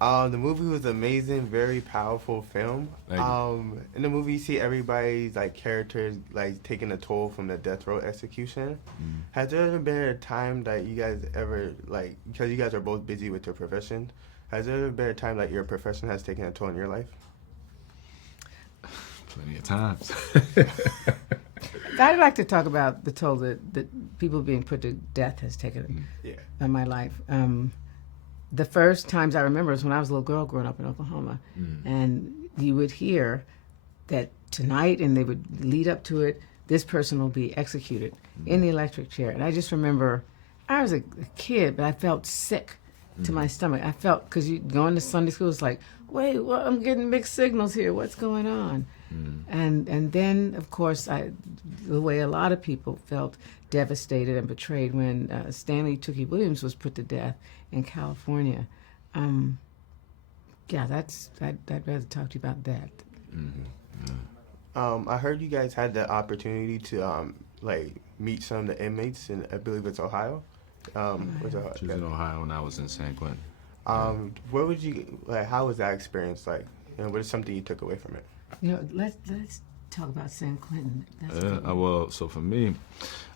The movie was amazing, very powerful film. Thank you. In the movie, you see everybody's like characters like taking a toll from the death row execution. Mm. Has there ever been a time that you guys ever like because you guys are both busy with your profession? Has there ever been a time that your profession has taken a toll in your life? Plenty of times. I'd like to talk about the toll that people being put to death has taken in my life. The first times I remember was when I was a little girl growing up in Oklahoma, and you would hear that tonight, and they would lead up to it, this person will be executed in the electric chair. And I just remember, I was a kid, but I felt sick to my stomach. I felt, because you going to Sunday school, it's like, wait, well, I'm getting mixed signals here. What's going on? And then, of course, the way a lot of people felt devastated and betrayed when Stanley Tookie Williams was put to death in California. I'd rather talk to you about that. I heard you guys had the opportunity to like meet some of the inmates in, I believe it's Ohio. She was in Ohio and I was in San Quentin. Where would you like? How was that experience like? And what is something you took away from it? You know, let's talk about San Quentin. Well, so for me,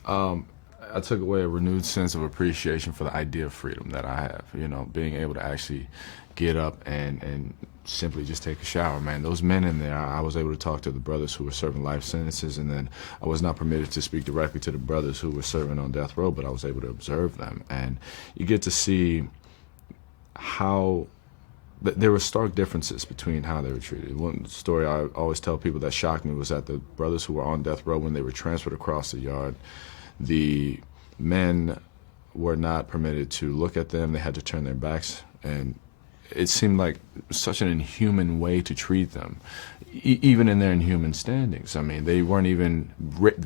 I took away a renewed sense of appreciation for the idea of freedom that I have. You know, being able to actually get up and simply just take a shower, man. Those men in there, I was able to talk to the brothers who were serving life sentences, and then I was not permitted to speak directly to the brothers who were serving on death row, but I was able to observe them. And you get to see how there were stark differences between how they were treated. One story I always tell people that shocked me was that the brothers who were on death row, when they were transferred across the yard, the men were not permitted to look at them. They had to turn their backs, and it seemed like such an inhuman way to treat them, even in their inhuman standings. I mean, they weren't even,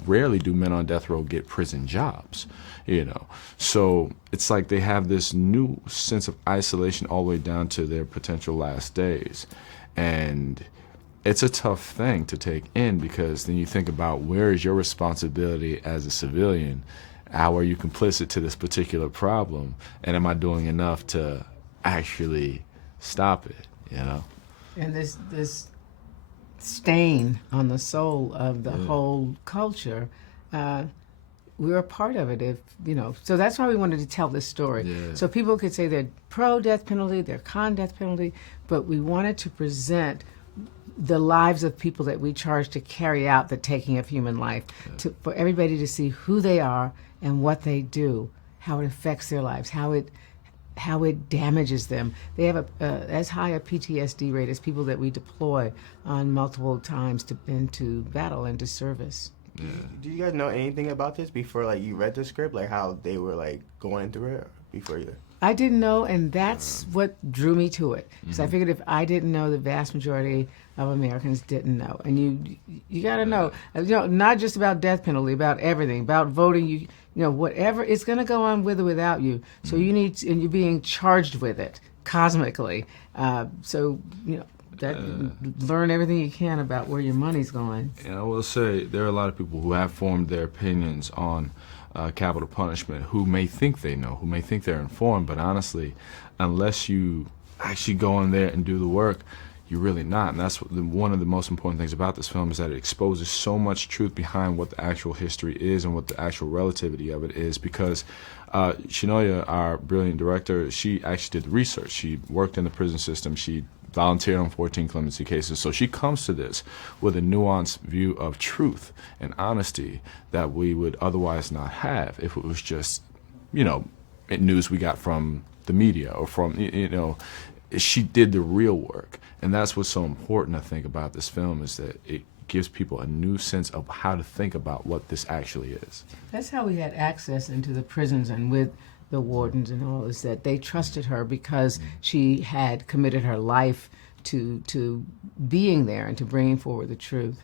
rarely do men on death row get prison jobs, you know. So it's like they have this new sense of isolation all the way down to their potential last days. And it's a tough thing to take in, because then you think about, where is your responsibility as a civilian? How are you complicit to this particular problem? And am I doing enough to actually stop it, you know? And this stain on the soul of the whole culture, we're a part of it, if you know. So that's why we wanted to tell this story. So people could say they're pro-death penalty, they're con-death penalty, but we wanted to present the lives of people that we charge to carry out the taking of human life, for everybody to see who they are and what they do, how it affects their lives, how it damages them. They have as high a PTSD rate as people that we deploy on multiple times into battle and to service. Do you guys know anything about this before, like, you read the script, like how they were like going through it before you? I didn't know, and that's what drew me to it. Because I figured if I didn't know, the vast majority of Americans didn't know. And you got to know, not just about death penalty, about everything, about voting. You know, whatever, it's going to go on with or without you. So you need, and you're being charged with it cosmically. So you know, that learn everything you can about where your money's going. And I will say, there are a lot of people who have formed their opinions on capital punishment, who may think they know, who may think they're informed, but honestly, unless you actually go in there and do the work, you're really not. And that's one of the most important things about this film, is that it exposes so much truth behind what the actual history is and what the actual relativity of it is. Because Chinonye, our brilliant director, she actually did the research. She worked in the prison system. She volunteered on 14 clemency cases. So she comes to this with a nuanced view of truth and honesty that we would otherwise not have if it was just, you know, news we got from the media or from, you know. She did the real work. And that's what's so important, I think, about this film, is that it gives people a new sense of how to think about what this actually is. That's how we had access into the prisons and with the wardens and all, is that they trusted her because she had committed her life to being there and to bringing forward the truth.